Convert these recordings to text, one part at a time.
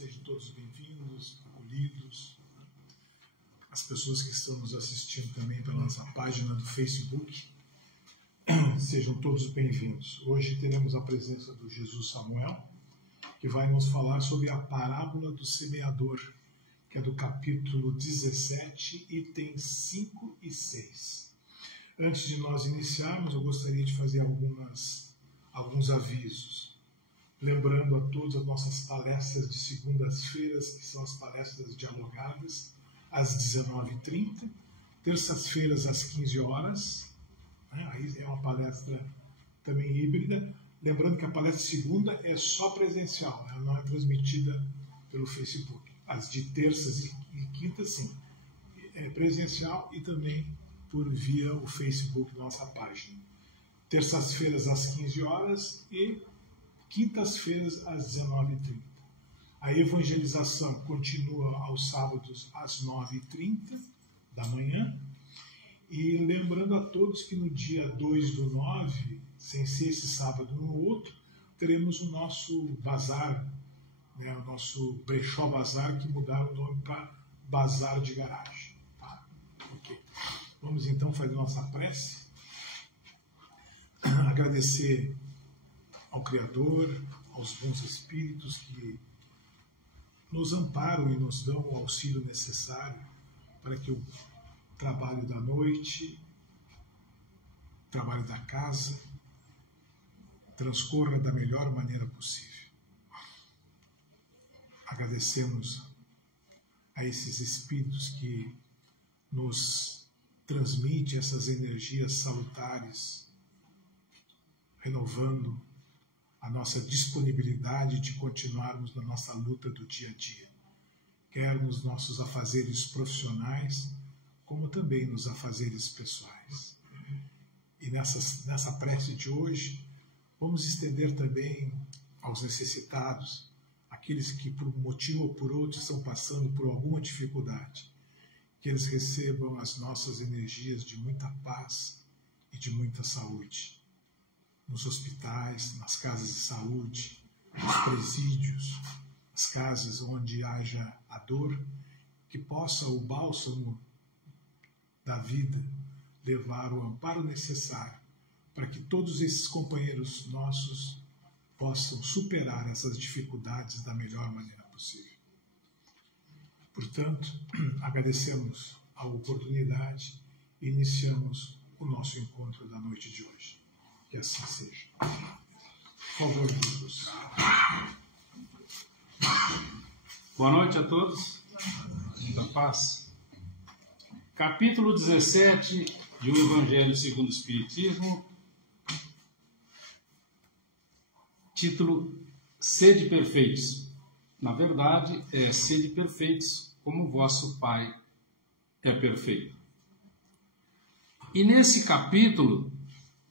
Sejam todos bem-vindos, acolhidos. As pessoas que estão nos assistindo também pela nossa página do Facebook, sejam todos bem-vindos. Hoje teremos a presença do Jesus Samuel, que vai nos falar sobre a parábola do semeador, que é do capítulo 17, itens 5 e 6. Antes de nós iniciarmos, eu gostaria de fazer alguns avisos. Lembrando a todos as nossas palestras de segundas-feiras, que são as palestras dialogadas, às 19h30, terças-feiras às 15 horas, né? Aí é uma palestra também híbrida. Lembrando que a palestra segunda é só presencial, ela não é transmitida pelo Facebook. As de terças e quintas, sim, é presencial e também por via o Facebook, nossa página. Terças-feiras às 15 horas e quintas-feiras às 19h30. A evangelização continua aos sábados às 9h30 da manhã. E lembrando a todos que no dia 2/9, sem ser esse sábado no outro, teremos o nosso bazar, né, o nosso brechó bazar, que mudaram o nome para bazar de garagem. Tá? Okay. Vamos então fazer nossa prece. Agradecer ao Criador, aos bons espíritos que nos amparam e nos dão o auxílio necessário para que o trabalho da noite, o trabalho da casa, transcorra da melhor maneira possível. Agradecemos a esses espíritos que nos transmitem essas energias salutares, renovando a nossa disponibilidade de continuarmos na nossa luta do dia a dia, quer nos nossos afazeres profissionais, como também nos afazeres pessoais. E nessa prece de hoje, vamos estender também aos necessitados, aqueles que por um motivo ou por outro estão passando por alguma dificuldade, que eles recebam as nossas energias de muita paz e de muita saúde. Nos hospitais, nas casas de saúde, nos presídios, as casas onde haja a dor, que possa o bálsamo da vida levar o amparo necessário para que todos esses companheiros nossos possam superar essas dificuldades da melhor maneira possível. Portanto, agradecemos a oportunidade e iniciamos o nosso encontro da noite de hoje. Que assim seja. Por favor, Jesus. Boa noite a todos. Muita paz. Capítulo 17 de O Evangelho segundo o Espiritismo. Título: Sede perfeitos. Na verdade, é sede perfeitos, como vosso Pai é perfeito. E nesse capítulo,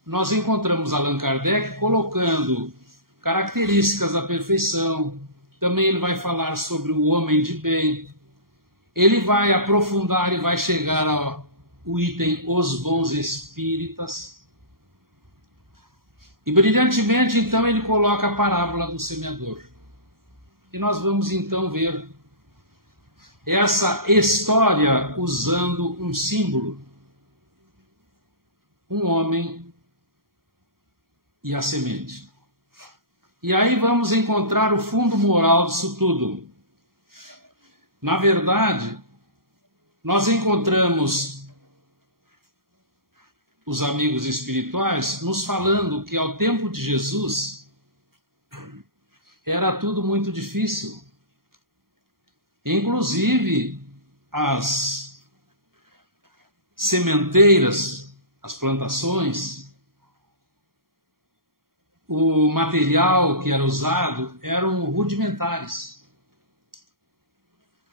nós encontramos Allan Kardec colocando características da perfeição. Também ele vai falar sobre o homem de bem. Ele vai aprofundar e vai chegar ao item Os Bons Espíritas. E brilhantemente, então, ele coloca a parábola do semeador. E nós vamos, então, ver essa história usando um símbolo. Um homem e a semente. E aí vamos encontrar o fundo moral disso tudo. Na verdade, nós encontramos os amigos espirituais nos falando que ao tempo de Jesus era tudo muito difícil. Inclusive as sementeiras, as plantações, o material que era usado eram rudimentares.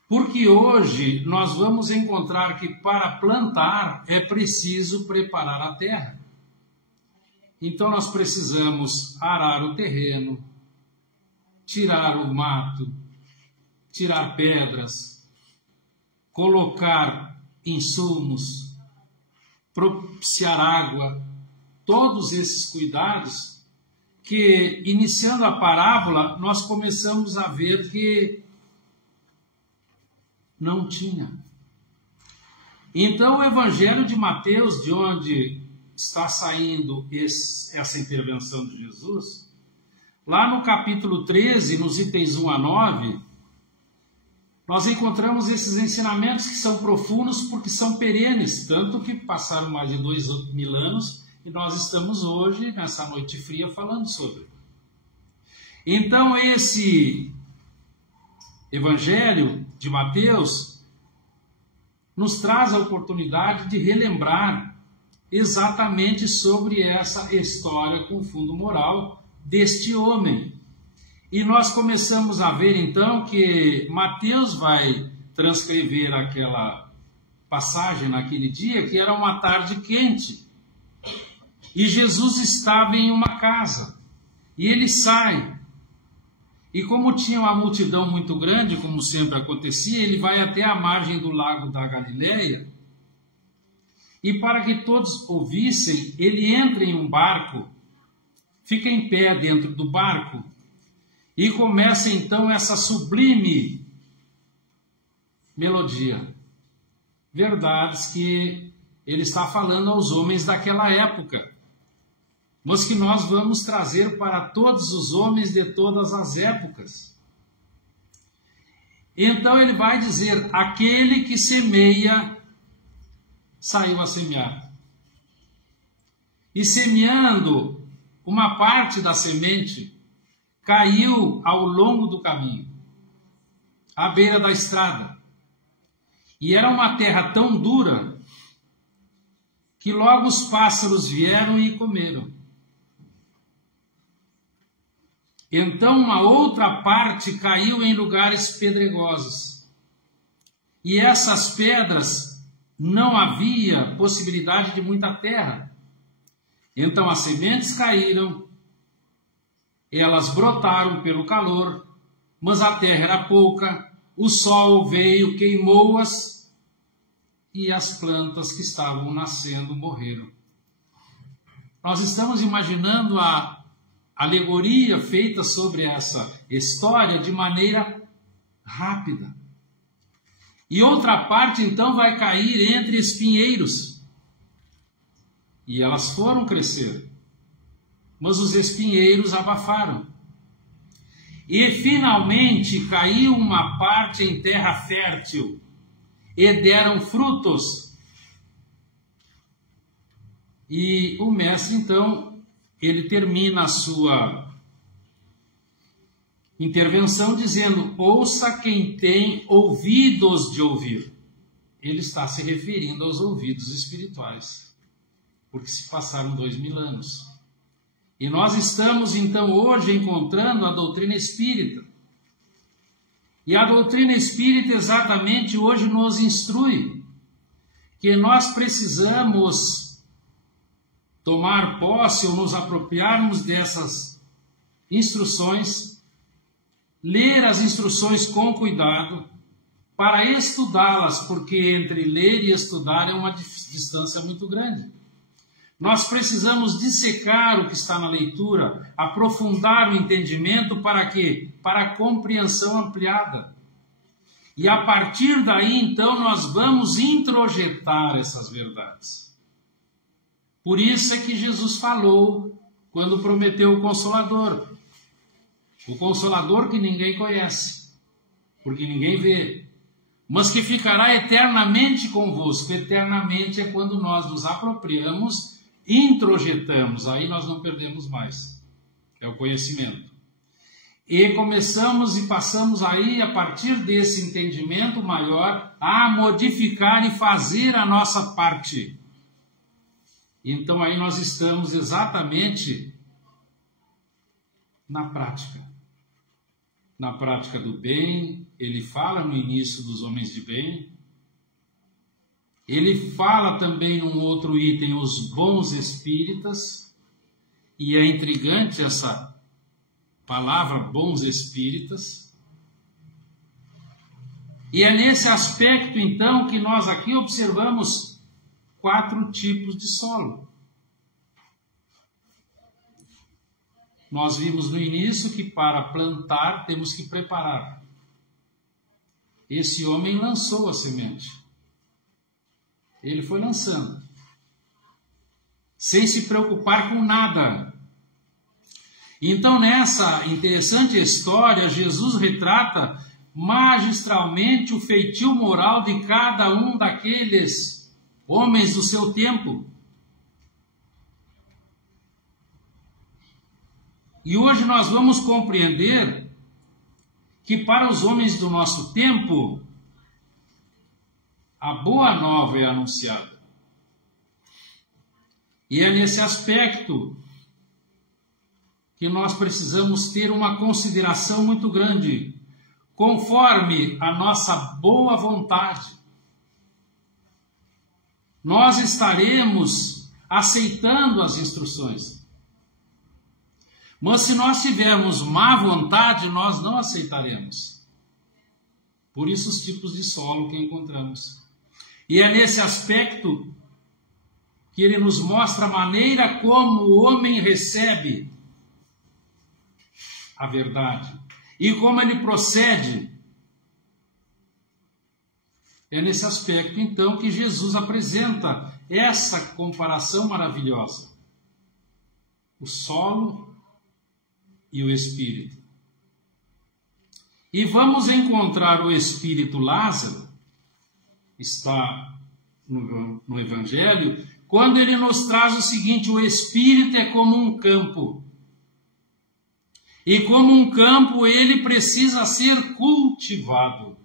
Porque hoje nós vamos encontrar que para plantar é preciso preparar a terra. Então nós precisamos arar o terreno, tirar o mato, tirar pedras, colocar insumos, propiciar água, todos esses cuidados que, iniciando a parábola, nós começamos a ver que Não tinha. Então o Evangelho de Mateus, de onde está saindo essa intervenção de Jesus, lá no capítulo 13, nos itens 1 a 9, nós encontramos esses ensinamentos que são profundos porque são perenes, tanto que passaram mais de 2000 anos e nós estamos hoje, nessa noite fria, falando sobre. Então esse Evangelho de Mateus nos traz a oportunidade de relembrar exatamente sobre essa história com fundo moral deste homem. E nós começamos a ver então que Mateus vai transcrever aquela passagem naquele dia, que era uma tarde quente. E Jesus estava em uma casa. E ele sai. E como tinha uma multidão muito grande, como sempre acontecia, ele vai até a margem do lago da Galileia. E para que todos ouvissem, ele entra em um barco, fica em pé dentro do barco, e começa então essa sublime melodia. Verdades que ele está falando aos homens daquela época, mas que nós vamos trazer para todos os homens de todas as épocas. Então ele vai dizer: aquele que semeia, saiu a semear. E semeando, uma parte da semente caiu ao longo do caminho, à beira da estrada. E era uma terra tão dura que logo os pássaros vieram e comeram. Então uma outra parte caiu em lugares pedregosos. E essas pedras não havia possibilidade de muita terra. Então as sementes caíram, elas brotaram pelo calor, mas a terra era pouca, o sol veio, queimou-as, e as plantas que estavam nascendo morreram. Nós estamos imaginando a alegoria feita sobre essa história de maneira rápida. E outra parte então vai cair entre espinheiros. E elas foram crescer, mas os espinheiros abafaram. E finalmente caiu uma parte em terra fértil, e deram frutos. E o mestre então, ele termina a sua intervenção dizendo: ouça quem tem ouvidos de ouvir. Ele está se referindo aos ouvidos espirituais, porque se passaram 2000 anos. E nós estamos então hoje encontrando a doutrina espírita. E a doutrina espírita exatamente hoje nos instrui que nós precisamos tomar posse ou nos apropriarmos dessas instruções, ler as instruções com cuidado, para estudá-las, porque entre ler e estudar é uma distância muito grande. Nós precisamos dissecar o que está na leitura, aprofundar o entendimento para quê? Para a compreensão ampliada. E a partir daí, então, nós vamos introjetar essas verdades. Por isso é que Jesus falou quando prometeu o Consolador. O Consolador que ninguém conhece, porque ninguém vê, mas que ficará eternamente convosco. Eternamente é quando nós nos apropriamos, introjetamos, aí nós não perdemos mais, é o conhecimento. E começamos e passamos aí, a partir desse entendimento maior, a modificar e fazer a nossa parte. Então aí nós estamos exatamente na prática. Na prática do bem. Ele fala no início dos homens de bem. Ele fala também num outro item, os bons espíritas, e é intrigante essa palavra, bons espíritas. E é nesse aspecto, então, que nós aqui observamos 4 tipos de solo. Nós vimos no início que para plantar temos que preparar. esse homem lançou a semente. Ele foi lançando, sem se preocupar com nada. Então, nessa interessante história, Jesus retrata magistralmente o feitio moral de cada um daqueles homens do seu tempo. E hoje nós vamos compreender que para os homens do nosso tempo, a boa nova é anunciada. E é nesse aspecto que nós precisamos ter uma consideração muito grande, conforme a nossa boa vontade. Nós estaremos aceitando as instruções. Mas se nós tivermos má vontade, nós não aceitaremos. Por isso os tipos de solo que encontramos. E é nesse aspecto que ele nos mostra a maneira como o homem recebe a verdade e como ele procede. É nesse aspecto, então, que Jesus apresenta essa comparação maravilhosa. O solo e o Espírito. E vamos encontrar o Espírito Lázaro, está no Evangelho, quando ele nos traz o seguinte: o Espírito é como um campo. E como um campo, ele precisa ser cultivado.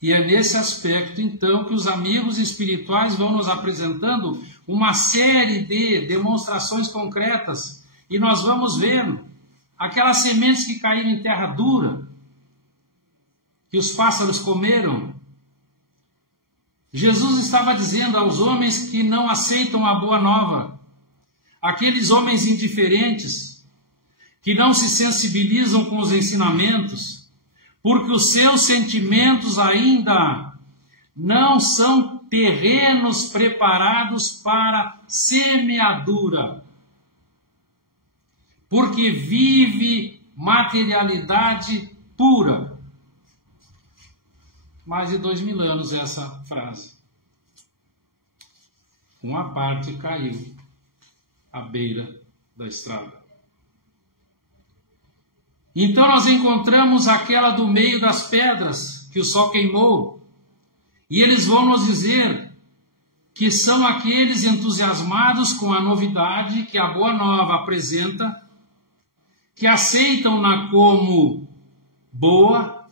E é nesse aspecto, então, que os amigos espirituais vão nos apresentando uma série de demonstrações concretas. E nós vamos vendo aquelas sementes que caíram em terra dura, que os pássaros comeram. Jesus estava dizendo aos homens que não aceitam a boa nova, aqueles homens indiferentes, que não se sensibilizam com os ensinamentos, porque os seus sentimentos ainda não são terrenos preparados para semeadura, porque vive materialidade pura. Mais de 2000 anos essa frase. Uma parte caiu à beira da estrada. Então nós encontramos aquela do meio das pedras, que o sol queimou. E eles vão nos dizer que são aqueles entusiasmados com a novidade que a Boa Nova apresenta, que aceitam-na como boa,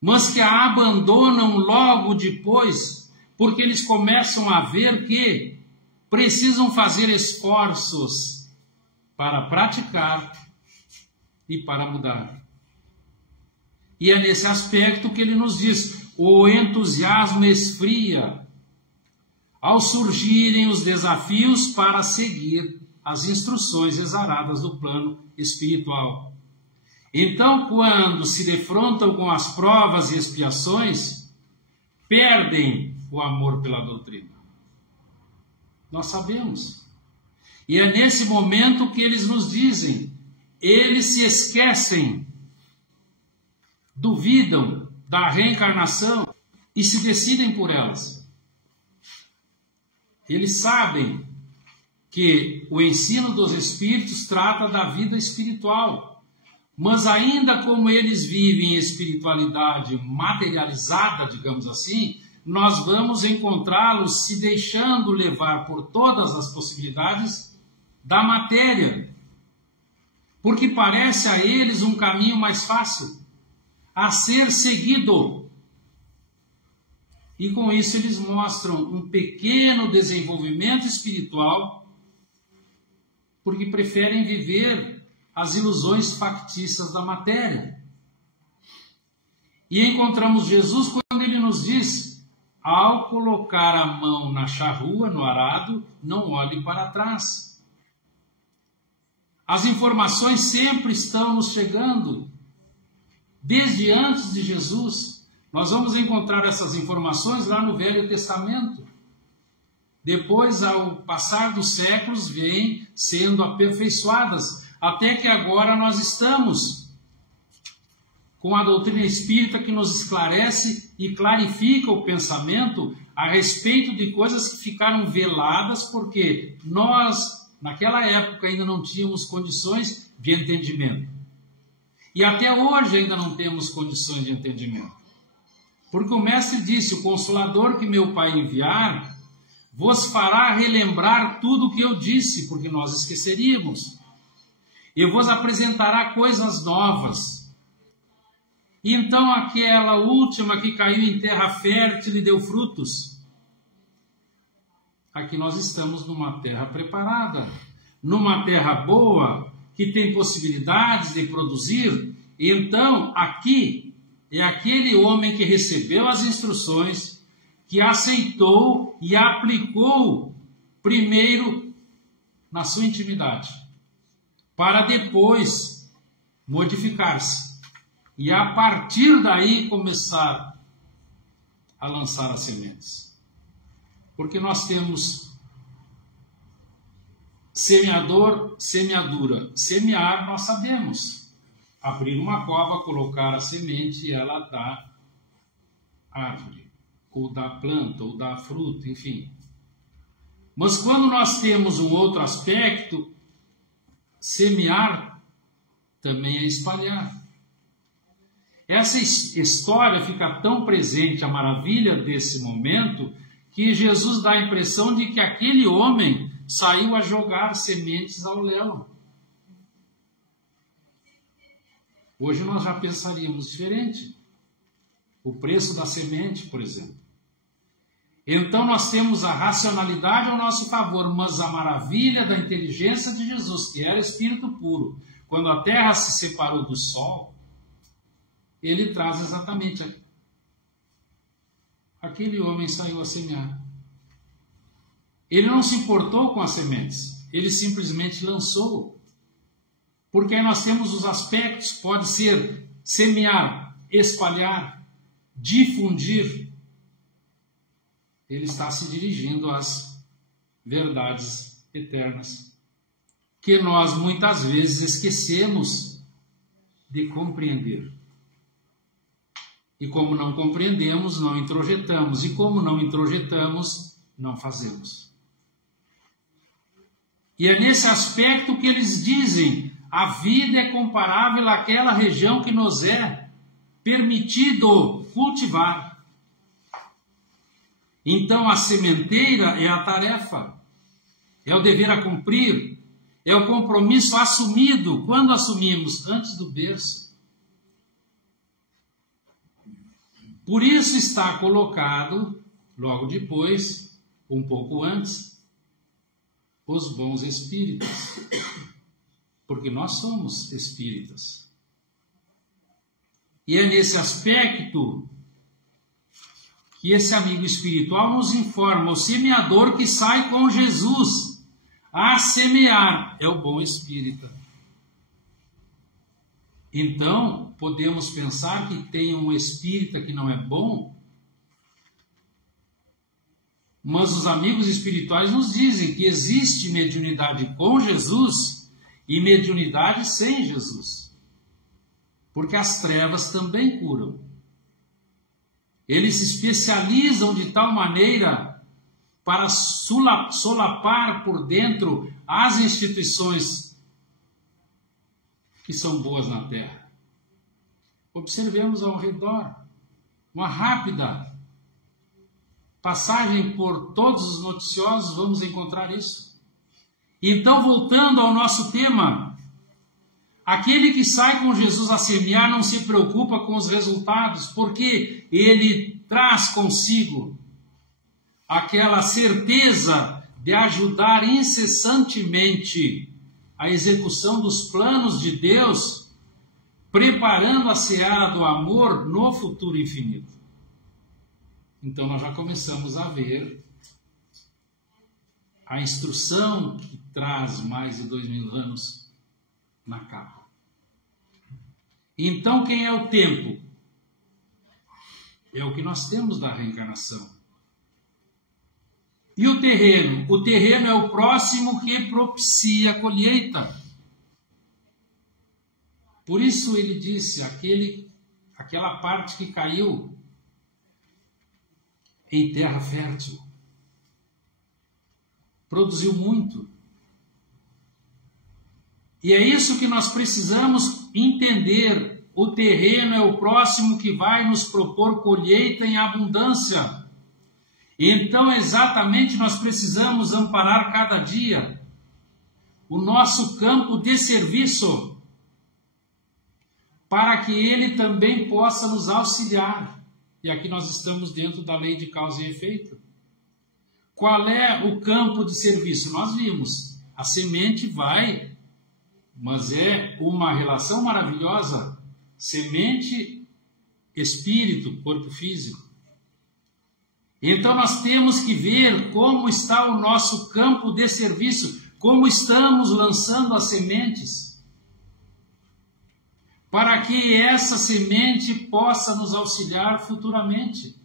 mas que a abandonam logo depois, porque eles começam a ver que precisam fazer esforços para praticar e para mudar. E é nesse aspecto que ele nos diz: o entusiasmo esfria ao surgirem os desafios para seguir as instruções exaradas do plano espiritual. Então, quando se defrontam com as provas e expiações, perdem o amor pela doutrina. Nós sabemos. E é nesse momento que eles nos dizem, eles se esquecem, duvidam da reencarnação e se decidem por elas. Eles sabem que o ensino dos Espíritos trata da vida espiritual, mas ainda como eles vivem em espiritualidade materializada, digamos assim, nós vamos encontrá-los se deixando levar por todas as possibilidades da matéria, porque parece a eles um caminho mais fácil a ser seguido. E com isso eles mostram um pequeno desenvolvimento espiritual, porque preferem viver as ilusões factícias da matéria. E encontramos Jesus quando ele nos diz: ao colocar a mão na charrua, no arado, não olhe para trás. As informações sempre estão nos chegando, desde antes de Jesus. Nós vamos encontrar essas informações lá no Velho Testamento. Depois, ao passar dos séculos, vêm sendo aperfeiçoadas, até que agora nós estamos com a doutrina espírita que nos esclarece e clarifica o pensamento a respeito de coisas que ficaram veladas, porque nós, naquela época, ainda não tínhamos condições de entendimento. E até hoje ainda não temos condições de entendimento. Porque o Mestre disse: o Consolador que meu Pai enviar vos fará relembrar tudo o que eu disse, porque nós esqueceríamos. E vos apresentará coisas novas. Então aquela última que caiu em terra fértil e deu frutos. Aqui nós estamos numa terra preparada, numa terra boa, que tem possibilidades de produzir. E então aqui é aquele homem que recebeu as instruções, que aceitou e aplicou primeiro na sua intimidade, para depois modificar-se. E a partir daí começar a lançar as sementes. Porque nós temos semeador, semeadura. Semear nós sabemos. Abrir uma cova, colocar a semente e ela dá árvore, ou dá planta, ou dá fruto, enfim. Mas quando nós temos um outro aspecto, semear também é espalhar. Essa história fica tão presente, a maravilha desse momento, que Jesus dá a impressão de que aquele homem saiu a jogar sementes ao léu. Hoje nós já pensaríamos diferente. O preço da semente, por exemplo. Então nós temos a racionalidade ao nosso favor, mas a maravilha da inteligência de Jesus, que era Espírito puro, quando a terra se separou do sol, ele traz exatamente: aquele homem saiu a semear. Ele não se importou com as sementes, ele simplesmente lançou. Porque aí nós temos os aspectos: pode ser semear, espalhar, difundir. Ele está se dirigindo às verdades eternas, que nós muitas vezes esquecemos de compreender. E como não compreendemos, não introjetamos. E como não introjetamos, não fazemos. E é nesse aspecto que eles dizem: a vida é comparável àquela região que nos é permitido cultivar. Então a sementeira é a tarefa, é o dever a cumprir, é o compromisso assumido. Quando assumimos? Antes do berço. Por isso está colocado, logo depois, um pouco antes, os bons espíritas. Porque nós somos espíritas. E é nesse aspecto que esse amigo espiritual nos informa: o semeador que sai com Jesus a semear é o bom espírita. Então, podemos pensar que tem um espírita que não é bom, mas os amigos espirituais nos dizem que existe mediunidade com Jesus e mediunidade sem Jesus. Porque as trevas também curam. Eles se especializam de tal maneira para solapar por dentro as instituições que são boas na terra. Observemos ao redor uma rápida passagem por todos os noticiosos, vamos encontrar isso. Então, voltando ao nosso tema, aquele que sai com Jesus a semear não se preocupa com os resultados, porque ele traz consigo aquela certeza de ajudar incessantemente a execução dos planos de Deus, preparando a seara do amor no futuro infinito. Então nós já começamos a ver a instrução que traz mais de 2000 anos na capa. Então quem é o tempo? É o que nós temos da reencarnação. E o terreno? O terreno é o próximo que propicia a colheita. Por isso ele disse: aquele aquela parte que caiu em terra fértil. Produziu muito. E é isso que nós precisamos entender. O terreno é o próximo que vai nos propor colheita em abundância. Então, exatamente, nós precisamos amparar cada dia o nosso campo de serviço, para que ele também possa nos auxiliar. E aqui nós estamos dentro da lei de causa e efeito. Qual é o campo de serviço? Nós vimos, a semente vai, mas é uma relação maravilhosa, semente, espírito, corpo físico. Então nós temos que ver como está o nosso campo de serviço, como estamos lançando as sementes, para que essa semente possa nos auxiliar futuramente.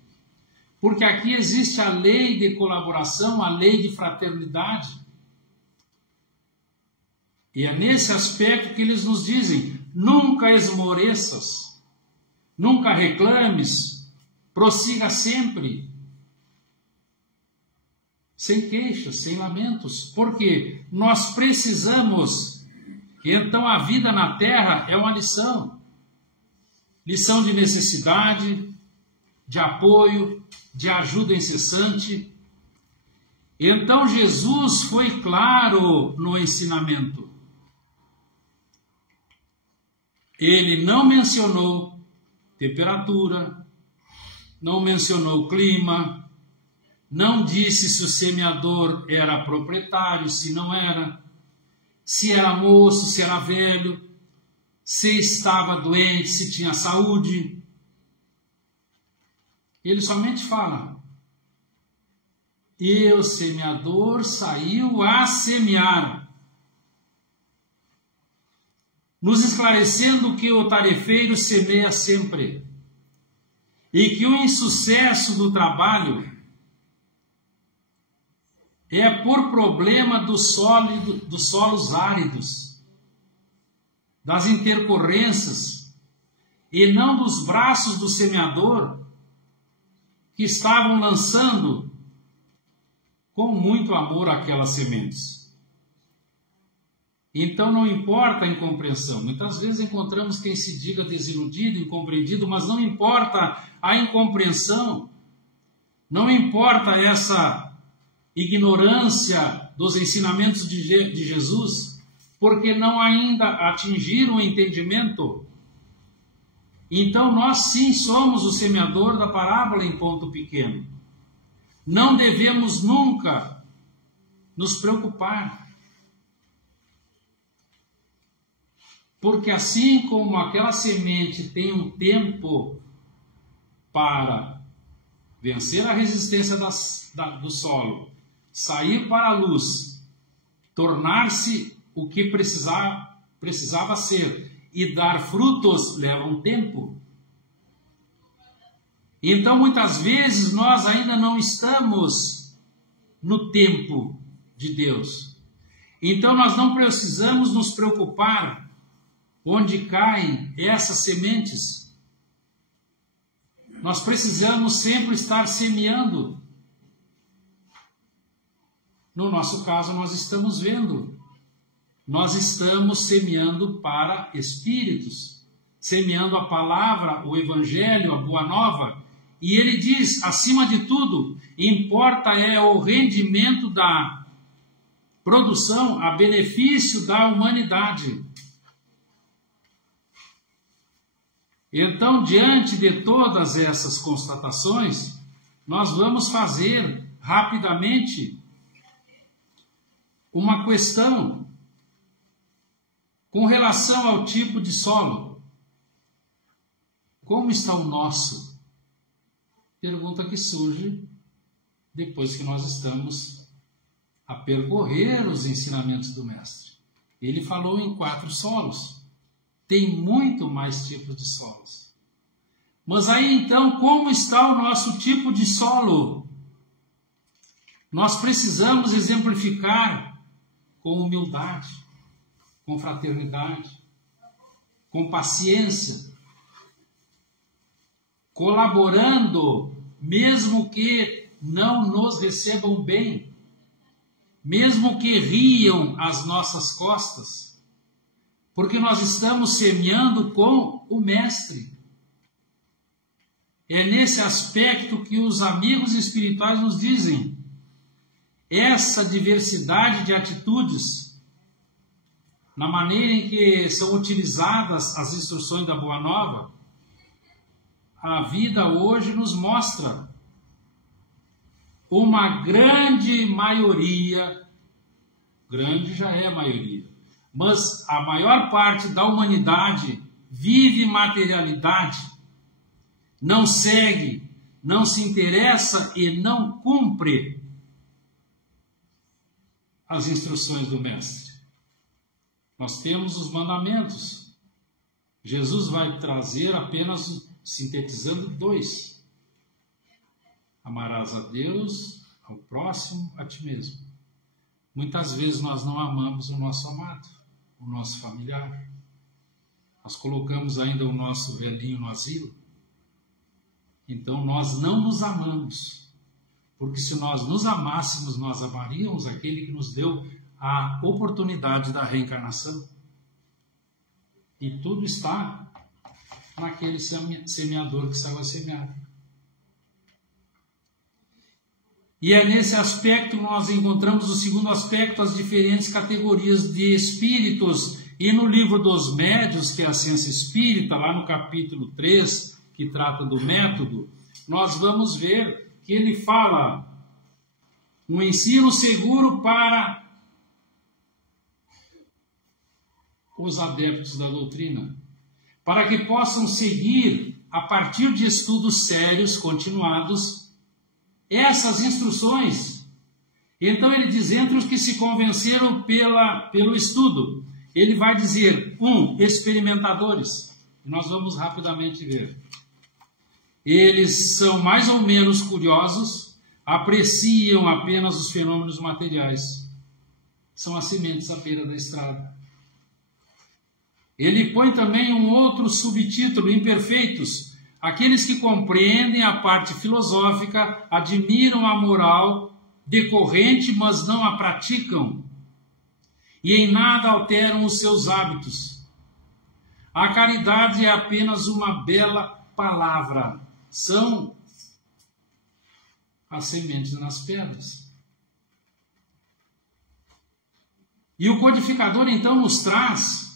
Porque aqui existe a lei de colaboração, a lei de fraternidade. E é nesse aspecto que eles nos dizem: nunca esmoreças, nunca reclames, prossiga sempre, sem queixas, sem lamentos, porque nós precisamos. Então a vida na terra é uma lição de necessidade, de apoio, de ajuda incessante. Então Jesus foi claro no ensinamento. Ele não mencionou temperatura, não mencionou clima, não disse se o semeador era proprietário, se não era, se era moço, se era velho, se estava doente, se tinha saúde. Ele somente fala: e o semeador saiu a semear, nos esclarecendo que o tarefeiro semeia sempre, e que o insucesso do trabalho é por problema dos solos áridos, das intercorrências, e não dos braços do semeador, que estavam lançando com muito amor aquelas sementes. Então não importa a incompreensão. Muitas vezes encontramos quem se diga desiludido, incompreendido, mas não importa a incompreensão, não importa essa ignorância dos ensinamentos de Jesus, porque não ainda atingiram o entendimento. Então nós sim somos o semeador da parábola em ponto pequeno. Não devemos nunca nos preocupar, porque assim como aquela semente tem um tempo para vencer a resistência do solo, sair para a luz, tornar-se o que precisava ser e dar frutos, leva um tempo. Então, muitas vezes, nós ainda não estamos no tempo de Deus. Então, nós não precisamos nos preocupar onde caem essas sementes. Nós precisamos sempre estar semeando. No nosso caso, nós estamos vendo. Nós estamos semeando para espíritos, semeando a palavra, o evangelho, a boa nova. E ele diz, acima de tudo, importa é o rendimento da produção a benefício da humanidade. Então, diante de todas essas constatações, nós vamos fazer rapidamente uma questão com relação ao tipo de solo. Como está o nosso? Pergunta que surge depois que nós estamos a percorrer os ensinamentos do Mestre. Ele falou em 4 solos. Tem muito mais tipos de solos. Mas aí então, como está o nosso tipo de solo? Nós precisamos exemplificar com humildade, com fraternidade, com paciência, colaborando, mesmo que não nos recebam bem, mesmo que riam às nossas costas, porque nós estamos semeando com o Mestre. É nesse aspecto que os amigos espirituais nos dizem: essa diversidade de atitudes, na maneira em que são utilizadas as instruções da Boa Nova, a vida hoje nos mostra uma grande maioria, grande já é a maioria, mas a maior parte da humanidade vive materialidade, não segue, não se interessa e não cumpre as instruções do Mestre. Nós temos os mandamentos. Jesus vai trazer apenas, sintetizando, 2. Amarás a Deus, ao próximo, a ti mesmo. Muitas vezes nós não amamos o nosso amado, o nosso familiar. Nós colocamos ainda o nosso velhinho no asilo. Então nós não nos amamos. Porque se nós nos amássemos, nós amaríamos aquele que nos deu a oportunidade da reencarnação. E tudo está naquele semeador que saiu a semear. E é nesse aspecto que nós encontramos o segundo aspecto, as diferentes categorias de espíritos. E no livro dos médiuns, que é a ciência espírita, lá no capítulo 3, que trata do método, nós vamos ver que ele fala um ensino seguro para os adeptos da doutrina, para que possam seguir, a partir de estudos sérios, continuados, essas instruções. Então ele diz, entre os que se convenceram pelo estudo, ele vai dizer, 1, experimentadores. Nós vamos rapidamente ver. Eles são mais ou menos curiosos, apreciam apenas os fenômenos materiais. São as sementes à beira da estrada. Ele põe também um outro subtítulo, imperfeitos. Aqueles que compreendem a parte filosófica, admiram a moral decorrente, mas não a praticam. E em nada alteram os seus hábitos. A caridade é apenas uma bela palavra. São as sementes nas pedras. E o codificador então nos traz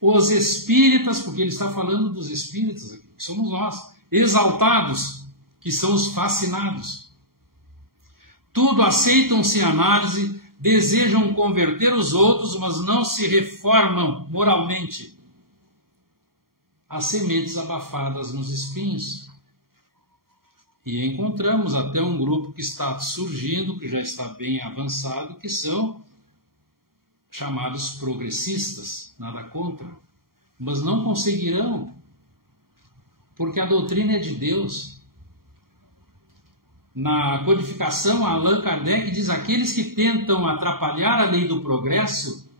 os espíritas, porque ele está falando dos espíritas aqui, que somos nós, exaltados, que são os fascinados. Tudo aceitam sem análise, desejam converter os outros, mas não se reformam moralmente. As sementes abafadas nos espinhos. E encontramos até um grupo que está surgindo, que já está bem avançado, que são chamados progressistas, nada contra, mas não conseguirão, porque a doutrina é de Deus. Na codificação, Allan Kardec diz, aqueles que tentam atrapalhar a lei do progresso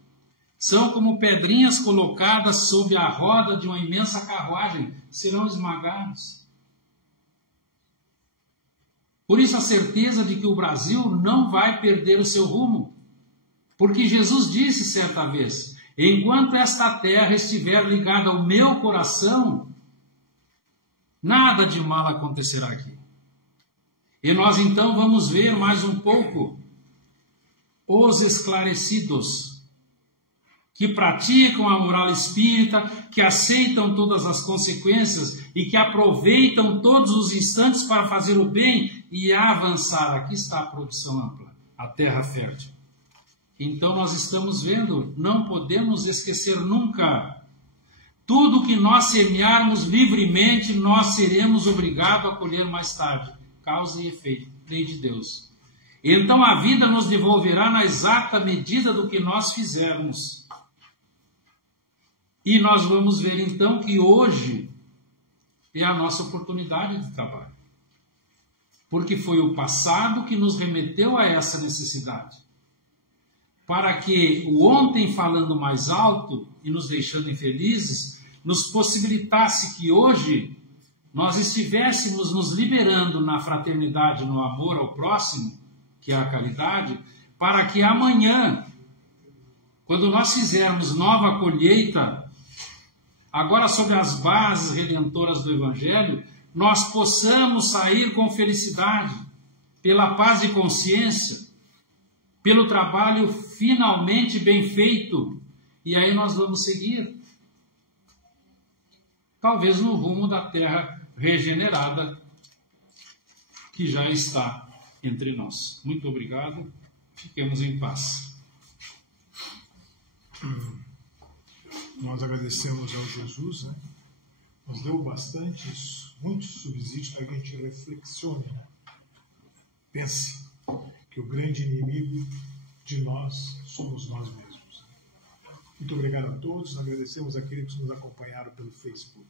são como pedrinhas colocadas sob a roda de uma imensa carruagem, serão esmagados. Por isso a certeza de que o Brasil não vai perder o seu rumo, porque Jesus disse certa vez, enquanto esta terra estiver ligada ao meu coração, nada de mal acontecerá aqui. E nós então vamos ver mais um pouco os esclarecidos, que praticam a moral espírita, que aceitam todas as consequências e que aproveitam todos os instantes para fazer o bem e avançar. Aqui está a produção ampla, a terra fértil. Então nós estamos vendo, não podemos esquecer nunca, tudo que nós semearmos livremente, nós seremos obrigados a colher mais tarde. Causa e efeito, lei de Deus. Então a vida nos devolverá na exata medida do que nós fizermos. E nós vamos ver então que hoje é a nossa oportunidade de trabalho. Porque foi o passado que nos remeteu a essa necessidade. Para que o ontem falando mais alto e nos deixando infelizes, nos possibilitasse que hoje nós estivéssemos nos liberando na fraternidade, no amor ao próximo, que é a caridade, para que amanhã, quando nós fizermos nova colheita, agora sobre as bases redentoras do Evangelho, nós possamos sair com felicidade, pela paz de consciência, pelo trabalho finalmente bem feito, e aí nós vamos seguir, talvez no rumo da terra regenerada que já está entre nós. Muito obrigado, fiquemos em paz. Nós agradecemos ao Jesus, né? Nos deu muitos subsídios para que a gente reflexione, né? Pense que o grande inimigo de nós somos nós mesmos. Muito obrigado a todos, agradecemos àqueles que nos acompanharam pelo Facebook.